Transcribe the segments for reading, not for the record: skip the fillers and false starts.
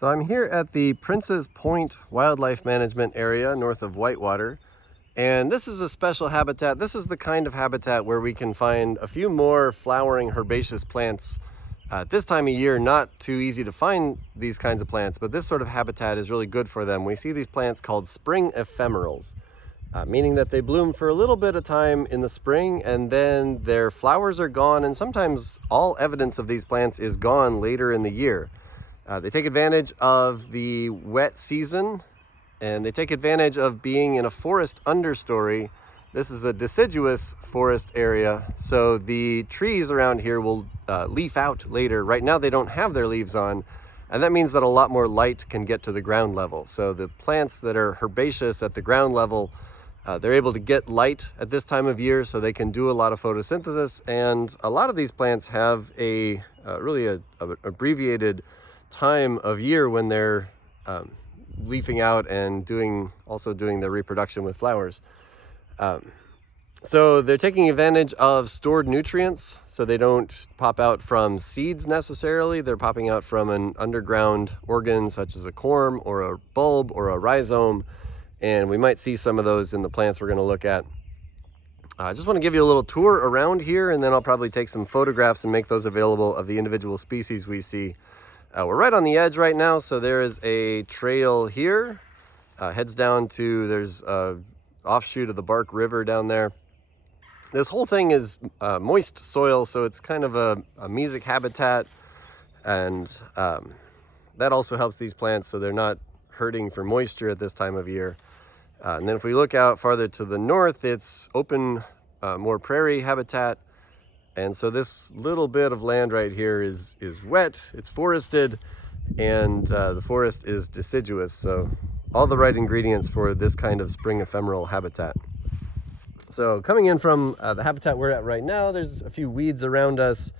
So I'm here at the Prince's Point Wildlife Management Area north of Whitewater, and this is a special habitat. This is the kind of habitat where we can find a few more flowering herbaceous plants. At this time of year, not too easy to find these kinds of plants, but this sort of habitat is really good for them. We see these plants called spring ephemerals, meaning that they bloom for a little bit of time in the spring and then their flowers are gone, and sometimes all evidence of these plants is gone later in the year. They take advantage of the wet season, and they take advantage of being in a forest understory. This is a deciduous forest area, so the trees around here will leaf out later. Right now they don't have their leaves on, and that means that a lot more light can get to the ground level. So the plants that are herbaceous at the ground level, they're able to get light at this time of year, so they can do a lot of photosynthesis. And a lot of these plants have a really abbreviated time of year when they're leafing out and also doing their reproduction with flowers. So they're taking advantage of stored nutrients, so they don't pop out from seeds necessarily. They're popping out from an underground organ such as a corm or a bulb or a rhizome, and we might see some of those in the plants we're going to look at. I just want to give you a little tour around here, and then I'll probably take some photographs and make those available of the individual species we see. We're right on the edge right now, so there is a trail here. Heads down to, there's an offshoot of the Bark River down there. This whole thing is moist soil, so it's kind of a mesic habitat, and that also helps these plants so they're not hurting for moisture at this time of year. And then if we look out farther to the north, it's open, more prairie habitat. And so this little bit of land right here is wet, it's forested, and the forest is deciduous. So all the right ingredients for this kind of spring ephemeral habitat. So coming in from the habitat we're at right now, there's a few weeds around us.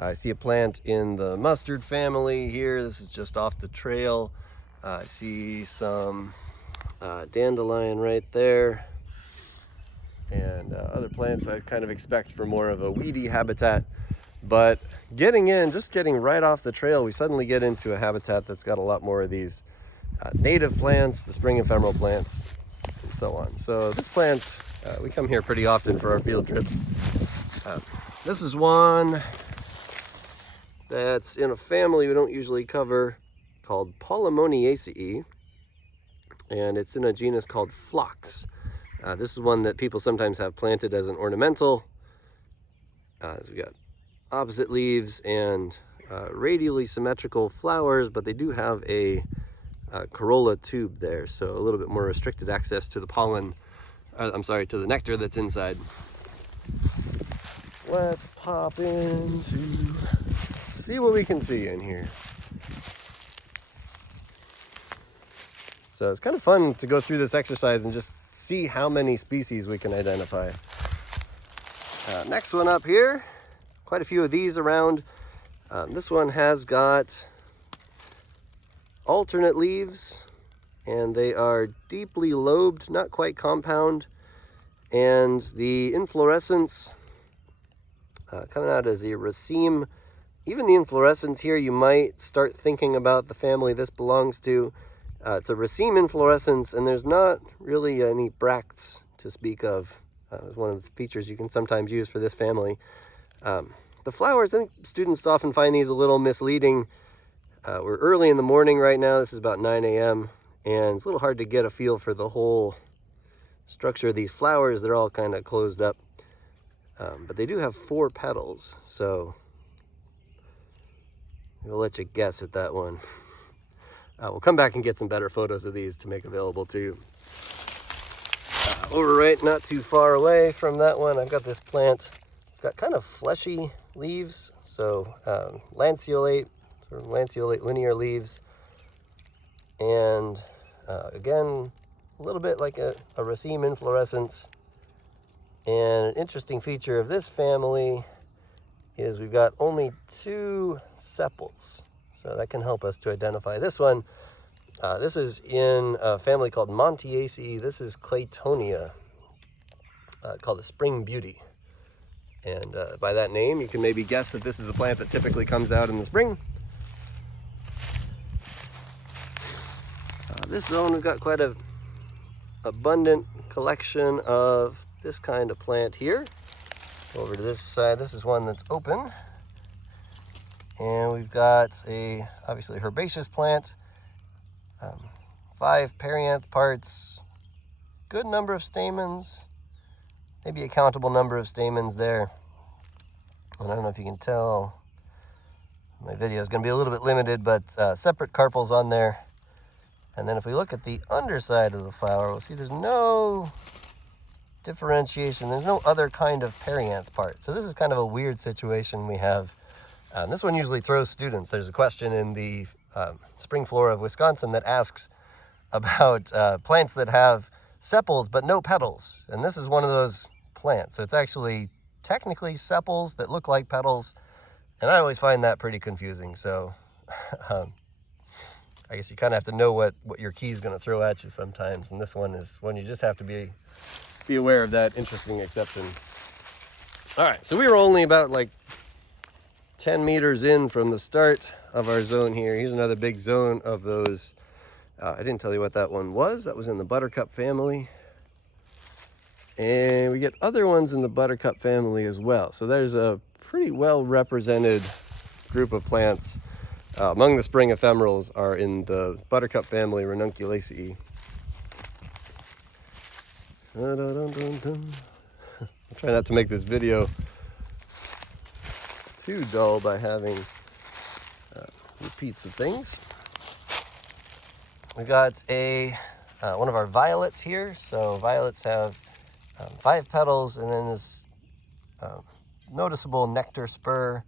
I see a plant in the mustard family here. This is just off the trail. I see some dandelion right there, and other plants I kind of expect for more of a weedy habitat. But just getting right off the trail, we suddenly get into a habitat that's got a lot more of these native plants, the spring ephemeral plants, and so on. So this plant, we come here pretty often for our field trips. This is one that's in a family we don't usually cover called Polymoniaceae, and it's in a genus called Phlox. This is one that people sometimes have planted as an ornamental. So we got opposite leaves and radially symmetrical flowers, but they do have a corolla tube there, so a little bit more restricted access to the pollen. To the nectar that's inside. Let's pop in to see what we can see in here. So it's kind of fun to go through this exercise and just see how many species we can identify. Next one up here, quite a few of these around. This one has got alternate leaves, and they are deeply lobed, not quite compound, and the inflorescence coming out as a raceme. Even the inflorescence here, you might start thinking about the family this belongs to. It's a raceme inflorescence, and there's not really any bracts to speak of. It's one of the features you can sometimes use for this family. The flowers, I think students often find these a little misleading. We're early in the morning right now. This is about 9 a.m. and it's a little hard to get a feel for the whole structure of these flowers. They're all kind of closed up, but they do have 4 petals, so we'll let you guess at that one. We'll come back and get some better photos of these to make available to you. Over right, not too far away from that one, I've got this plant. It's got kind of fleshy leaves, so lanceolate linear leaves, and again, a little bit like a raceme inflorescence. And an interesting feature of this family is we've got only 2 sepals, so that can help us to identify this one. This is in a family called Montiaceae. This is Claytonia, called the Spring Beauty. And by that name, you can maybe guess that this is a plant that typically comes out in the spring. This zone, we've got quite a abundant collection of this kind of plant here. Over to this side, this is one that's open. And we've got a, obviously, herbaceous plant. 5 perianth parts, good number of stamens, maybe a countable number of stamens there. And I don't know if you can tell, my video is going to be a little bit limited, but separate carpels on there. And then if we look at the underside of the flower, we'll see there's no differentiation. There's no other kind of perianth part. So this is kind of a weird situation we have. This one usually throws students. There's a question in the Spring Flora of Wisconsin that asks about plants that have sepals but no petals. And this is one of those plants. So it's actually technically sepals that look like petals. And I always find that pretty confusing. So I guess you kind of have to know what your key is going to throw at you sometimes. And this one is one you just have to be aware of that interesting exception. All right, so we were only about like 10 meters in from the start of our zone here. Here's another big zone of those. I didn't tell you what that one was. That was in the buttercup family. And we get other ones in the buttercup family as well. So there's a pretty well represented group of plants. Among the spring ephemerals are in the buttercup family, Ranunculaceae. I'll try not to make this video too dull by having repeats of things. We got one of our violets here. So violets have 5 petals, and then this noticeable nectar spur,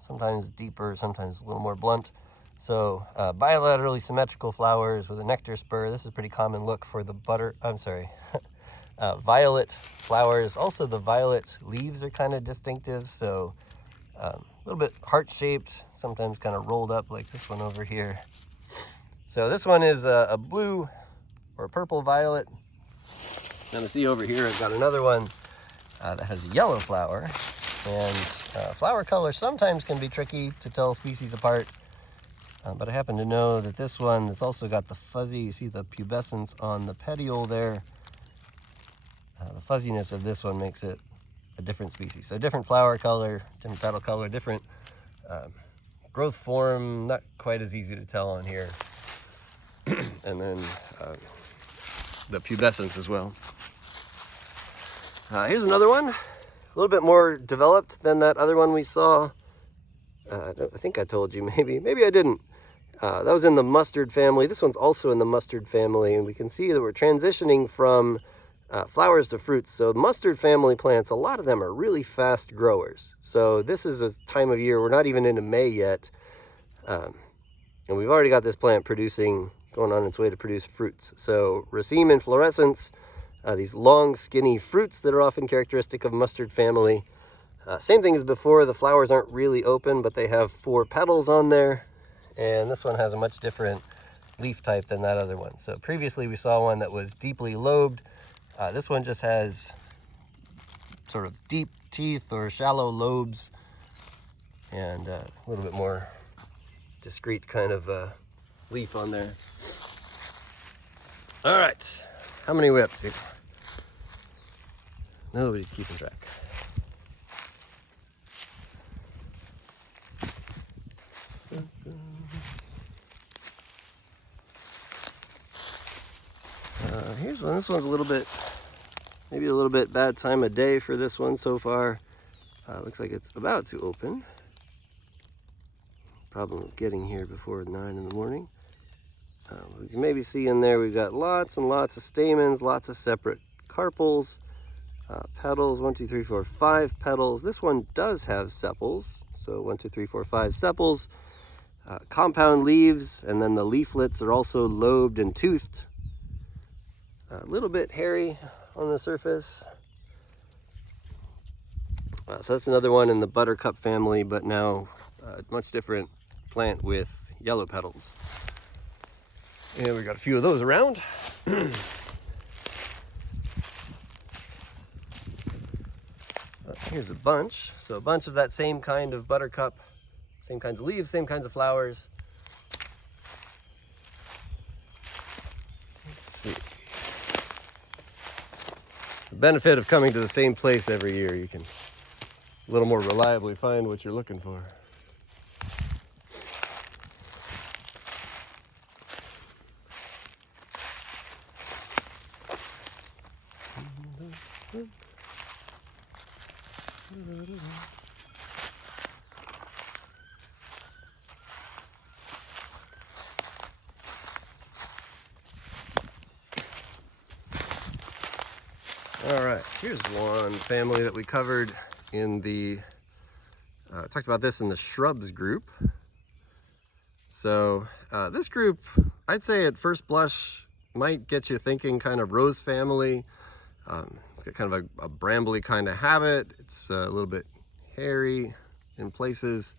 sometimes deeper, sometimes a little more blunt. So bilaterally symmetrical flowers with a nectar spur. This is a pretty common look for the violet flowers. Also, the violet leaves are kind of distinctive. So a little bit heart-shaped, sometimes kind of rolled up like this one over here. So this one is a blue or a purple violet. And you see over here, I've got another one that has a yellow flower. And flower color sometimes can be tricky to tell species apart. But I happen to know that this one that's also got the fuzzy, you see the pubescence on the petiole there. The fuzziness of this one makes it a different species. So different flower color, different petal color, different growth form, not quite as easy to tell on here. And then the pubescence as well. Here's another one, a little bit more developed than that other one we saw. I think I told you, maybe I didn't. That was in the mustard family. This one's also in the mustard family, and we can see that we're transitioning from flowers to fruits. So mustard family plants, a lot of them are really fast growers. So this is a time of year, we're not even into May yet. And we've already got this plant going on its way to produce fruits. So raceme inflorescence, these long skinny fruits that are often characteristic of mustard family. Same thing as before, the flowers aren't really open, but they have 4 petals on there. And this one has a much different leaf type than that other one. So previously we saw one that was deeply lobed. This one just has sort of deep teeth or shallow lobes and a little bit more discrete kind of leaf on there. All right, how many are we up to? Nobody's keeping track. Here's one. This one's maybe a little bit bad time of day for this one so far. Looks like it's about to open. Problem with getting here before 9 in the morning. We can maybe see in there we've got lots and lots of stamens, lots of separate carpels, petals, 1, 2, 3, 4, 5 petals. This one does have sepals, so 1, 2, 3, 4, 5 sepals. Compound leaves, and then the leaflets are also lobed and toothed. A little bit hairy on the surface. So that's another one in the buttercup family, but now a much different plant with yellow petals. And we got a few of those around. Here's a bunch. So a bunch of that same kind of buttercup, same kinds of leaves, same kinds of flowers. see. The benefit of coming to the same place every year, you can a little more reliably find what you're looking for. All right, here's one family that we covered in the, talked about this in the shrubs group. So this group, I'd say at first blush, might get you thinking kind of rose family. It's got kind of a brambly kind of habit. It's a little bit hairy in places.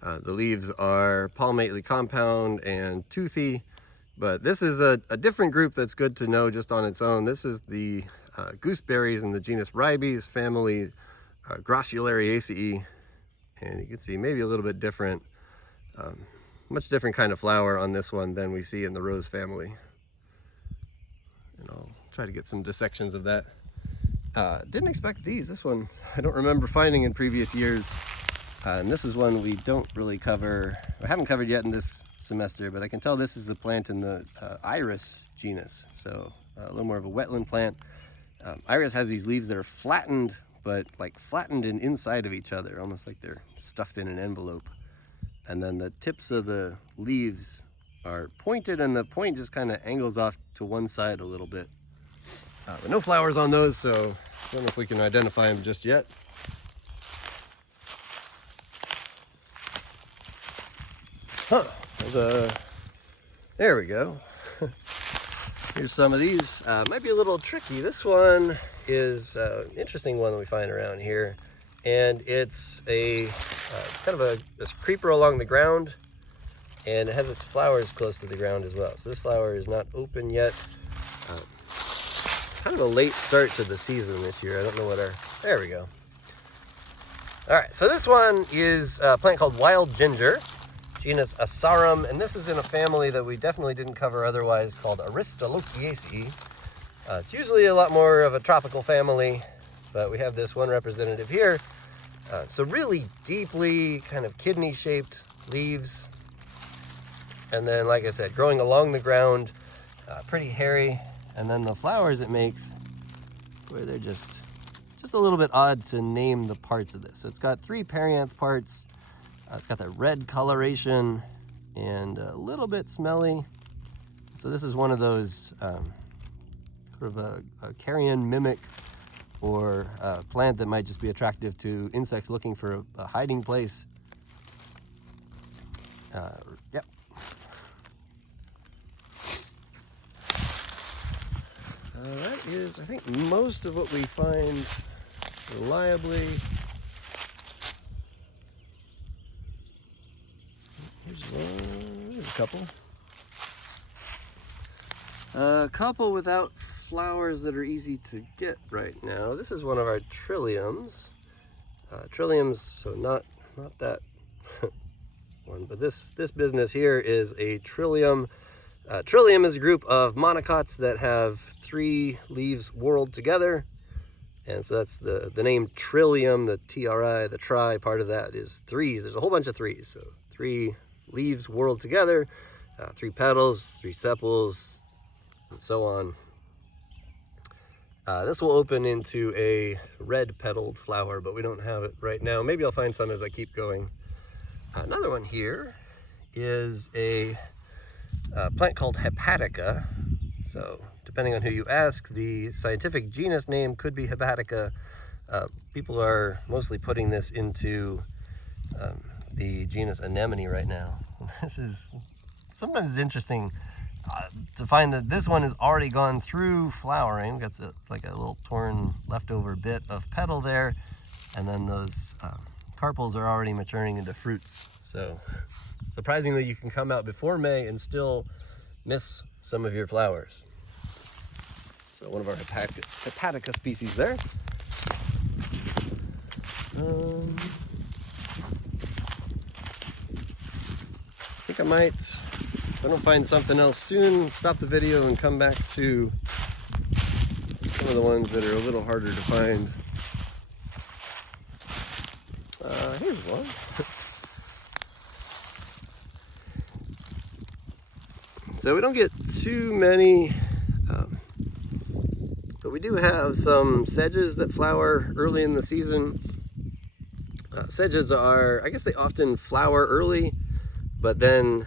The leaves are palmately compound and toothy, but this is a different group that's good to know just on its own. This is the gooseberries in the genus Ribes, family Granunculaceae, and you can see maybe a little bit different, much different kind of flower on this one than we see in the rose family. And I'll try to get some dissections of that. Didn't expect these. This one I don't remember finding in previous years. And this is one we don't really cover, or haven't covered yet in this semester, but I can tell this is a plant in the iris genus. So a little more of a wetland plant. Iris has these leaves that are flattened, but like flattened in inside of each other, almost like they're stuffed in an envelope. And then the tips of the leaves are pointed, and the point just kind of angles off to one side a little bit. But no flowers on those, so I don't know if we can identify them just yet. Huh, there we go. Here's some of these. Might be a little tricky. This one is an interesting one that we find around here. And it's a kind of this creeper along the ground, and it has its flowers close to the ground as well. So this flower is not open yet. Kind of a late start to the season this year. I don't know what there we go. All right, so this one is a plant called wild ginger, genus Asaram, and this is in a family that we definitely didn't cover otherwise called Aristolochiaceae. It's usually a lot more of a tropical family, but we have this one representative here. So really deeply kind of kidney-shaped leaves. And then, like I said, growing along the ground, pretty hairy. And then the flowers it makes, where they're just a little bit odd to name the parts of this. So it's got 3 perianth parts. It's got that red coloration and a little bit smelly. So this is one of those sort of a carrion mimic, or a plant that might just be attractive to insects looking for a hiding place. Yep. That is, I think, most of what we find reliably. Here's one, there's a couple. A couple without flowers that are easy to get right now. This is one of our trilliums. Trilliums, so not that one, but this business here is a trillium. Trillium is a group of monocots that have 3 leaves whorled together, and so that's the name trillium. The tri, the tri part of that is 3s. There's a whole bunch of 3s, so 3 leaves whorled together, 3 petals, 3 sepals, and so on. This will open into a red petaled flower, but we don't have it right now. Maybe I'll find some as I keep going. Another one here is a plant called Hepatica. So depending on who you ask, the scientific genus name could be Hepatica. People are mostly putting this into the genus Anemone right now. This is sometimes interesting to find that this one has already gone through flowering. Got like a little torn leftover bit of petal there, and then those carpels are already maturing into fruits. So surprisingly, you can come out before May and still miss some of your flowers. So one of our Hepatica species there. I think I might If I don't find something else soon, stop the video and come back to some of the ones that are a little harder to find. Here's one. So we don't get too many, but we do have some sedges that flower early in the season. Sedges are, I guess they often flower early, but then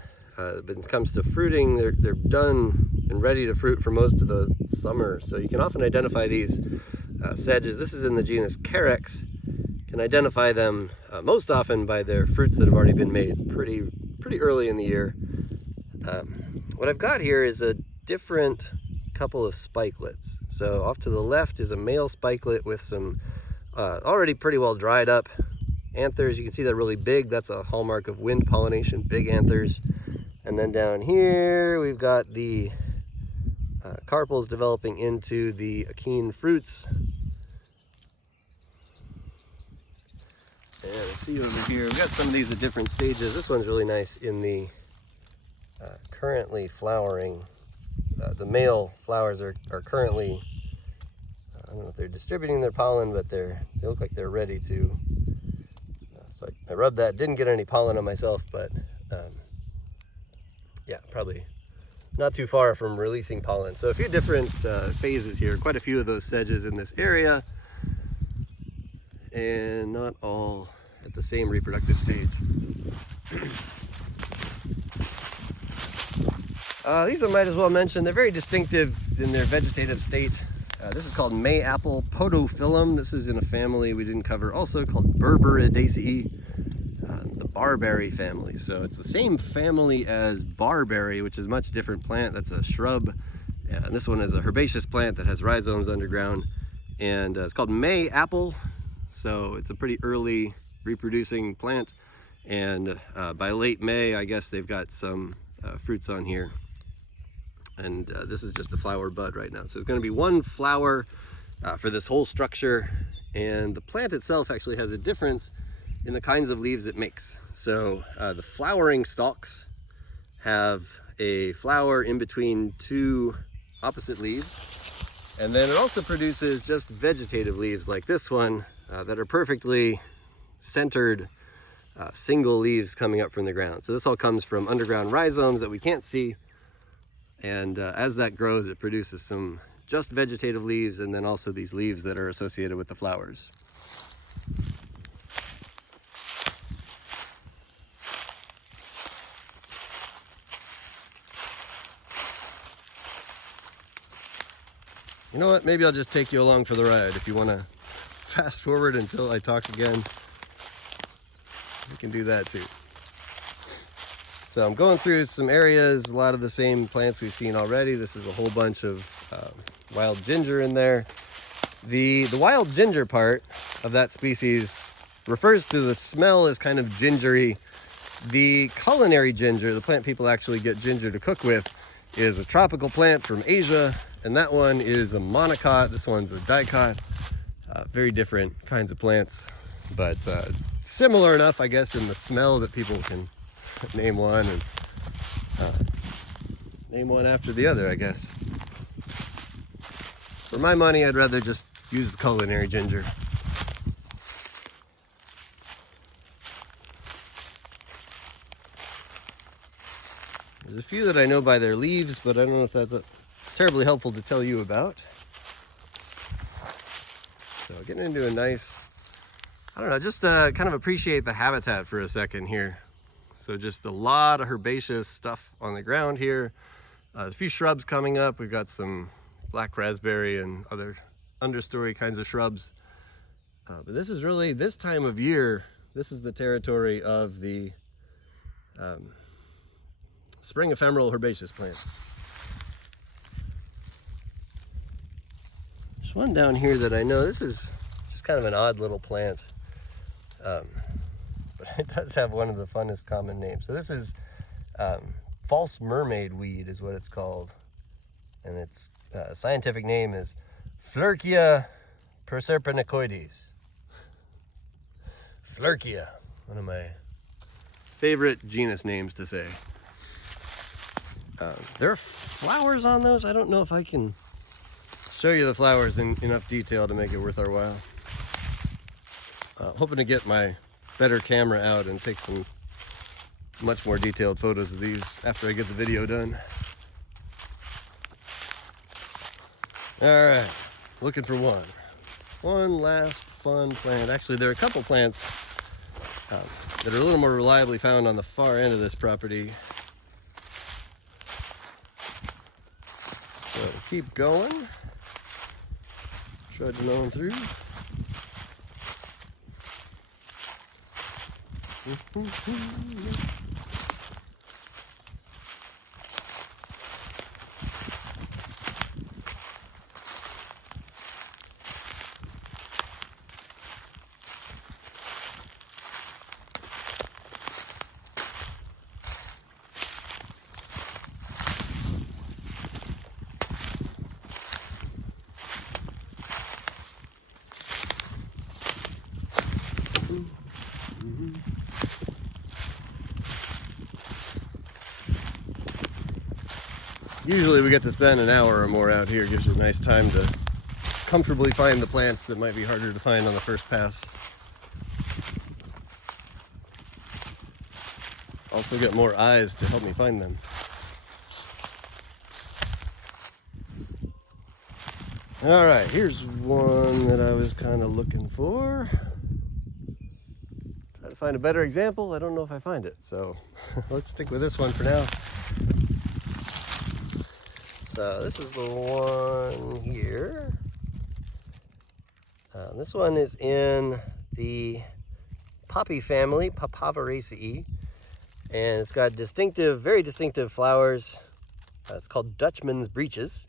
when it comes to fruiting, they're done and ready to fruit for most of the summer. So you can often identify these sedges. This is in the genus Carex. You can identify them most often by their fruits that have already been made pretty early in the year. What I've got here is a different couple of spikelets. So off to the left is a male spikelet with some already pretty well dried up anthers. You can see they're really big. That's a hallmark of wind pollination, big anthers. And then down here we've got the carpels developing into the achene fruits. And I see over here we've got some of these at different stages. This one's really nice in the currently flowering. The male flowers are currently, I don't know if they're distributing their pollen, but they look like they're ready to. So I rubbed that, didn't get any pollen on myself, but yeah, probably not too far from releasing pollen. So a few different phases here, quite a few of those sedges in this area, and not all at the same reproductive stage. These I might as well mention, they're very distinctive in their vegetative state. This is called May Apple Podophilum. This is in a family we didn't cover also called Breeches, the barberry family. So it's the same family as barberry, which is a much different plant. That's a shrub. And this one is a herbaceous plant that has rhizomes underground. And it's called May Apple. So it's a pretty early reproducing plant. And by late May, I guess they've got some fruits on here. And this is just a flower bud right now. So it's going to be one flower for this whole structure. And the plant itself actually has a difference in the kinds of leaves it makes. So the flowering stalks have a flower in between two opposite leaves. And then it also produces just vegetative leaves like this one that are perfectly centered single leaves coming up from the ground. So this all comes from underground rhizomes that we can't see. And as that grows, it produces some just vegetative leaves and then also these leaves that are associated with the flowers. You know what? Maybe I'll just take you along for the ride. If you want to fast forward until I talk again, we can do that too. So I'm going through some areas, a lot of the same plants we've seen already. This is a whole bunch of wild ginger in there. The wild ginger part of that species refers to the smell as kind of gingery. The culinary ginger, the plant people actually get ginger to cook with, is a tropical plant from Asia. And that one is a monocot. This one's a dicot. Very different kinds of plants, but similar enough, I guess, in the smell that people can name one and name one after the other, I guess. For my money, I'd rather just use the culinary ginger. There's a few that I know by their leaves, but I don't know if that's terribly helpful to tell you about. So getting into a nice, I don't know, just kind of appreciate the habitat for a second here. So just a lot of herbaceous stuff on the ground here. A few shrubs coming up. We've got some black raspberry and other understory kinds of shrubs. But this is really, this time of year, this is the territory of the spring ephemeral herbaceous plants. There's one down here that I know, this is just kind of an odd little plant. But it does have one of the funnest common names. So this is false mermaid weed is what it's called. And its scientific name is Flurkia perserpenicoides. Flurkia, one of my favorite genus names to say. There are flowers on those. I don't know if I can show you the flowers in enough detail to make it worth our while. Hoping to get my better camera out and take some much more detailed photos of these after I get the video done. All right, looking for one last fun plant. Actually, there are a couple plants that are a little more reliably found on the far end of this property. So keep going, trudging on through. Usually we get to spend an hour or more out here. Gives you a nice time to comfortably find the plants that might be harder to find on the first pass. Also get more eyes to help me find them. All right, here's one that I was kind of looking for. Try to find a better example. I don't know if I find it, so let's stick with this one for now. So this is the one here. This one is in the poppy family, Papaveraceae, and it's got distinctive, very distinctive flowers. It's called Dutchman's Breeches.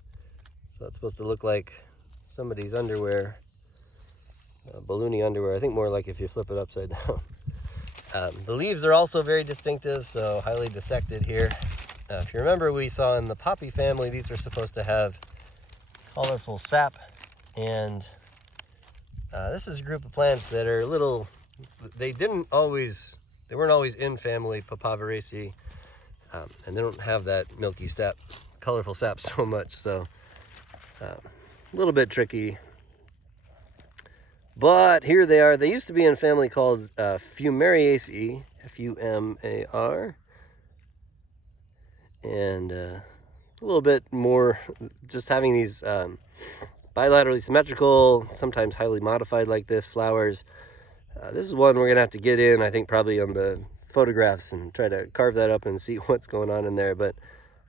So it's supposed to look like somebody's underwear, balloony underwear. I think more like if you flip it upside down. The leaves are also very distinctive, so highly dissected here. If you remember, we saw in the poppy family, these were supposed to have colorful sap, and this is a group of plants that are a little, they weren't always in family Papaveraceae, and they don't have that milky sap, colorful sap so much, so a little bit tricky. But here they are. They used to be in a family called Ephemerals, F-U-M-A-R. And a little bit more, just having these bilaterally symmetrical, sometimes highly modified like this, flowers. This is one we're going to have to get in, I think, probably on the photographs and try to carve that up and see what's going on in there. But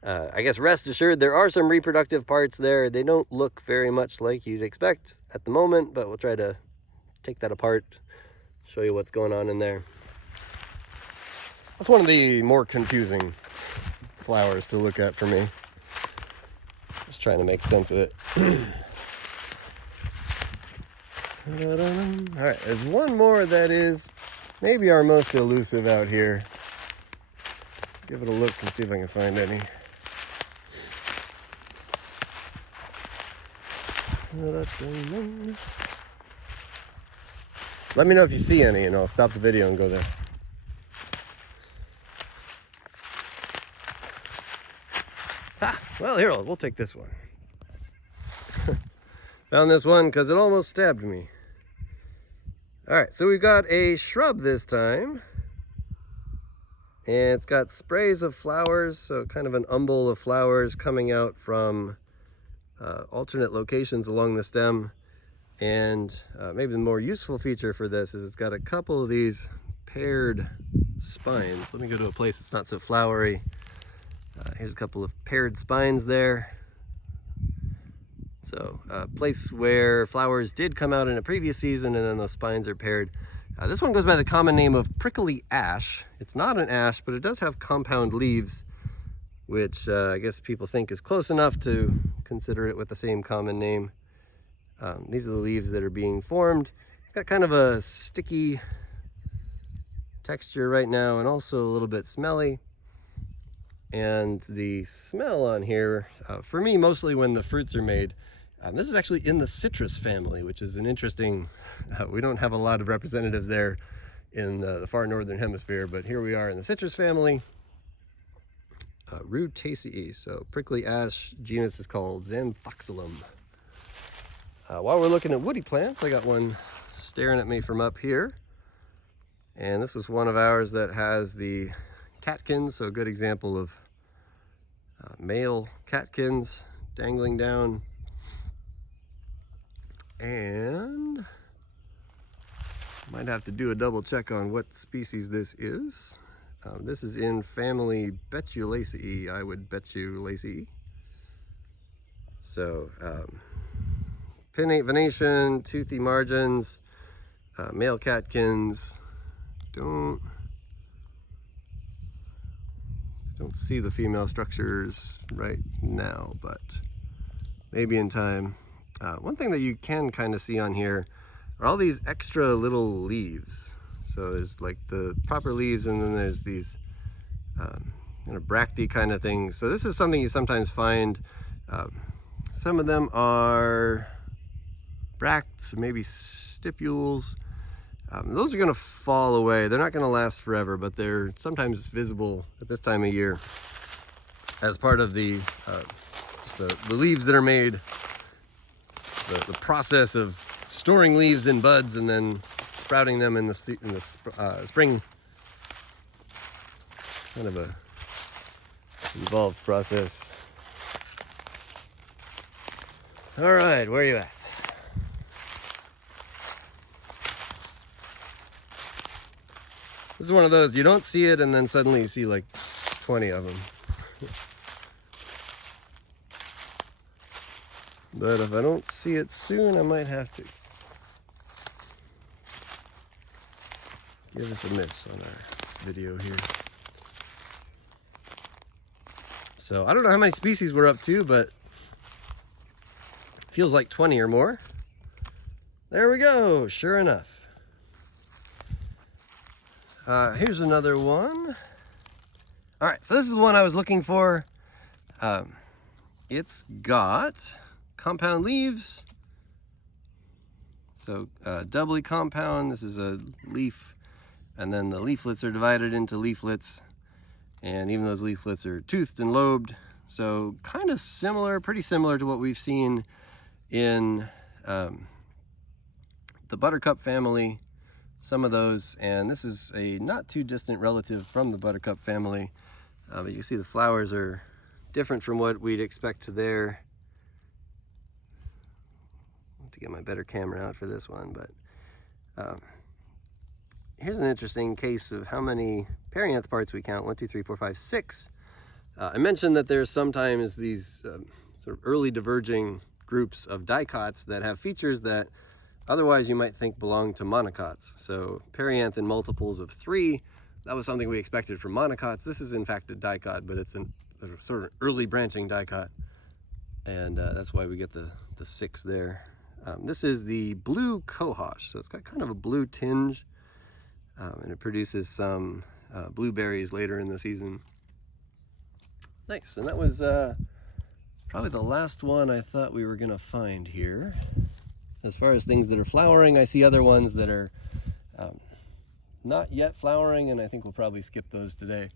I guess rest assured, there are some reproductive parts there. They don't look very much like you'd expect at the moment, but we'll try to take that apart, show you what's going on in there. That's one of the more confusing flowers to look at for me. Just trying to make sense of it. All right, there's one more that is maybe our most elusive out here. Give it a look and see if I can find any. Let me know if you see any and I'll stop the video and go there. Well, here, we'll take this one. Found this one because it almost stabbed me. All right, so we've got a shrub this time. And it's got sprays of flowers, so kind of an umbel of flowers coming out from alternate locations along the stem. And maybe the more useful feature for this is it's got a couple of these paired spines. Let me go to a place that's not so flowery. Here's a couple of paired spines there. So a place where flowers did come out in a previous season and then those spines are paired. This one goes by the common name of prickly ash. It's not an ash, but it does have compound leaves, which I guess people think is close enough to consider it with the same common name. These are the leaves that are being formed. It's got kind of a sticky texture right now and also a little bit smelly. And the smell on here, for me, mostly when the fruits are made, this is actually in the citrus family, which is an interesting, we don't have a lot of representatives there in the far northern hemisphere, but here we are in the citrus family. Rutaceae. So prickly ash, genus is called Xanthoxylum. While we're looking at woody plants, I got one staring at me from up here. And this was one of ours that has the catkins, so a good example of male catkins dangling down. And might have to do a double check on what species this is. This is in family Betulaceae, I would Betulaceae. So, pinnate venation, toothy margins, male catkins. Don't see the female structures right now, but maybe in time. One thing that you can kind of see on here are all these extra little leaves. So there's like the proper leaves, and then there's these bracty kind of things. So this is something you sometimes find. Some of them are bracts, maybe stipules. Those are going to fall away. They're not going to last forever, but they're sometimes visible at this time of year as part of the just the leaves that are made, the process of storing leaves in buds and then sprouting them in the spring. Kind of a involved process. All right, where are you at? This is one of those, you don't see it and then suddenly you see like 20 of them. But if I don't see it soon, I might have to give us a miss on our video here. So I don't know how many species we're up to, but feels like 20 or more. There we go, sure enough. Here's another one. All right, so this is the one I was looking for. It's got compound leaves. So doubly compound. This is a leaf, and then the leaflets are divided into leaflets, and even those leaflets are toothed and lobed. So kind of similar, pretty similar to what we've seen in the buttercup family. Some of those, and this is a not too distant relative from the buttercup family, but you can see the flowers are different from what we'd expect there. I have to get my better camera out for this one, but here's an interesting case of how many perianth parts we count. 1, 2, 3, 4, 5, 6. I mentioned that there's sometimes these sort of early diverging groups of dicots that have features that otherwise you might think belong to monocots. So perianth in multiples of 3, that was something we expected from monocots. This is in fact a dicot, but it's a sort of early branching dicot, and that's why we get the 6 there. This is the blue cohosh, so it's got kind of a blue tinge, and it produces some blueberries later in the season. Nice, and that was probably the last one I thought we were gonna find here. As far as things that are flowering, I see other ones that are not yet flowering, and I think we'll probably skip those today.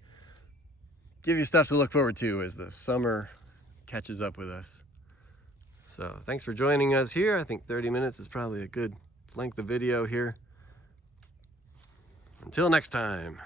Give you stuff to look forward to as the summer catches up with us. So thanks for joining us here. I think 30 minutes is probably a good length of video here. Until next time.